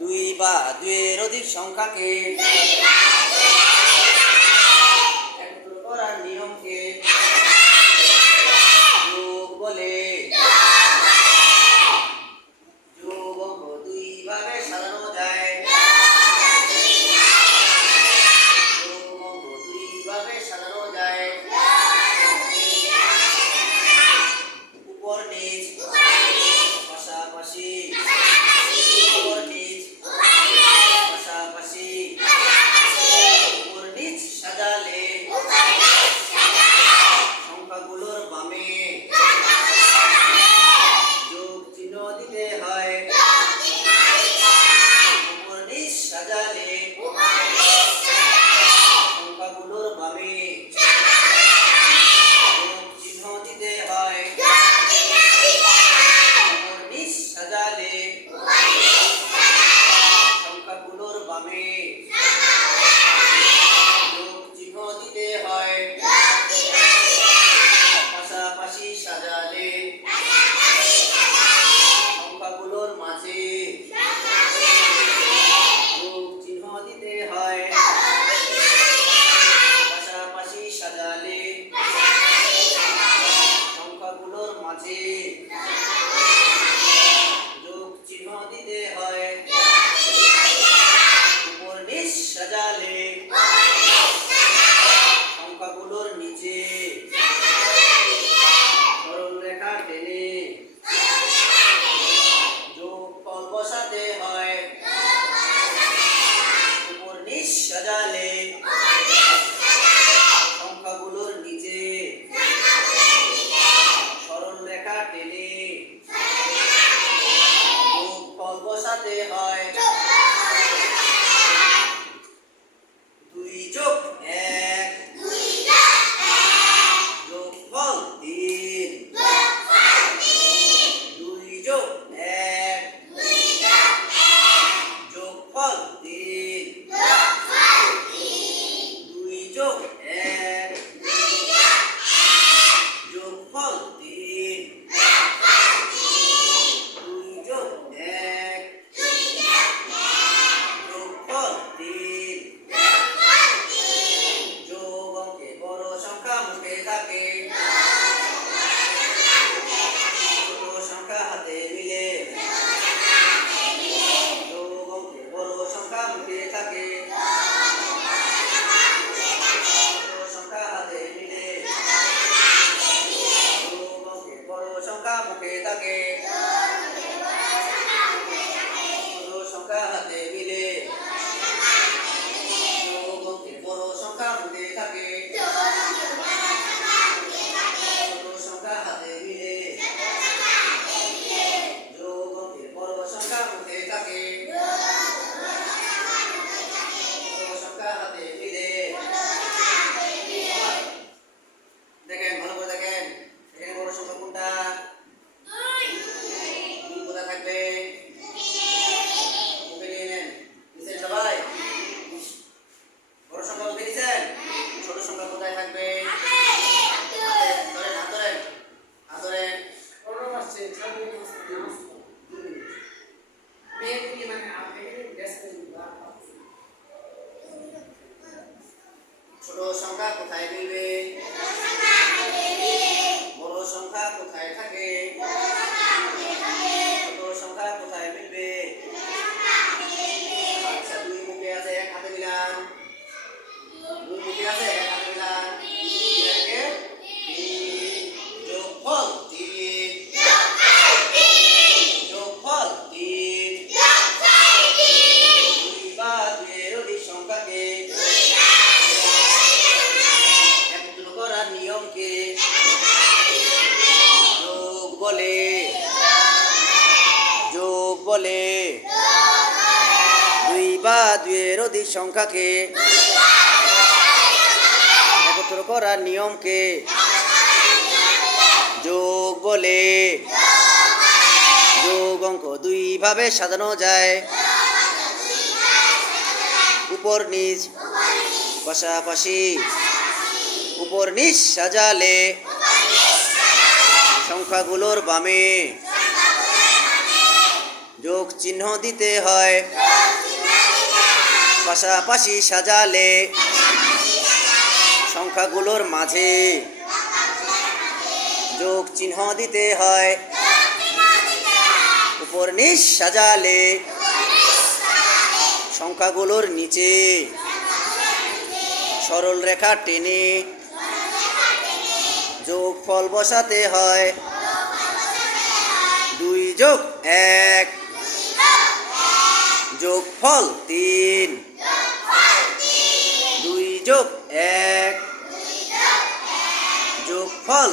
দুই বা দুইয়ের অধিক সংখ্যাকে একত্র করার নিয়মকে যোগ বলে। যোগ অঙ্ক দুই ভাবে সাজানো যায়। যোগ অঙ্ক দুই ভাবে সাজানো যায়। উপর নিচ পাশাপাশি, উপর নিচ পাশাপাশি, উপর নিচ সাজালে সংখ্যাগুলোর বামে যোগ চিহ্ন দিতে হয়। উপর নিচ সাজালে সংখ্যাগুলোর বামে যোগ চিহ্ন দিতে হয়। উপর নিচ সাজালে সংখ্যাগুলোর বামে যোগ চিহ্ন দিতে হয়। পাশাপাশি সাজালে সংখ্যাগুলোর মাঝে যোগ চিহ্ন দিতে হয়। পাশাপাশি সাজালে সংখ্যাগুলোর মাঝে যোগ চিহ্ন দিতে হয়। উপর নিচ সাজালে সংখ্যাগুলোর নিচে সরল রেখা টেনে যোগফল বসাতে হয়। উপর নিচ সাজালে সংখ্যাগুলোর নিচে সরল রেখা টেনে যোগফল বসাতে হয়। 2 যোগ 1 যোগফল 3। 2 যোগ 1 যোগফল 3। 2 যোগ 1 যোগফল 3। 2 যোগ 1 যোগফল 3। যোগ অঙ্কে বড় সংখ্যা মুখে থাকে, ছোট সংখ্যা হাতে মিলে। যোগ অঙ্কে বড় সংখ্যা মুখে থাকে, ছোট সংখ্যা হাতে মিলে। যোগ অঙ্কে বড় সংখ্যা মুখে থাকে, ছোট সংখ্যা হাতে মিলে। যোগ অঙ্কে বড় সংখ্যা মুখে থাকে, ছোট সংখ্যা হাতে মিলে। যোগ অঙ্কে বড় সংখ্যা মুখে থাকে, ছোট সংখ্যা হাতে মিলে। দেখেন, ভালো করে দেখেন, এখানে বড় সংখ্যা কোনটা? 2 কোথায় থাকবে? মুখে নিয়ে নেন। নিছেন সবাই? বড় সংখ্যা মুখে নিছেন? ছোট সংখ্যা কোথায় থাকবে? ধরেন, হাত ধরেন, হাত ধরেন। ছোট সংখ্যা কোথায় মিলবে? বড় সংখ্যা কোথায় থাকে? ছোট সংখ্যা কোথায় মিলবে? আচ্ছা, 2 মুখে আছে, এক হাতে মিলান। 2 মুখে আছে, এক হাতে মিলান। 2 একে 3 যোগফল 3। যোগফল 3। 2 বা দুইয়ের অধিক সংখ্যাকে একত্র করার নিয়মকে যোগ বলে। যোগ বলে। 2 বা দুইয়ের অধিক সংখ্যাকে একত্র করার নিয়মকে যোগ বলে। যোগ অঙ্ক দুই ভাবে সাজানো যায়। উপর নিচ পাশাপাশি, উপর নিচ সাজালে সংখ্যাগুলোর বামে যোগ চিহ্ন দিতে হয় পাশাপাশি সাজালে সংখ্যাগুলোর মাঝে যোগ চিহ্ন দিতে হয় উপর নিচ সাজালে সংখ্যাগুলোর নিচে সরল রেখা টেনে যোগফল বসাতে হয় 2 যোগ 1 যোগফল 3 2 যোগ 1 যোগফল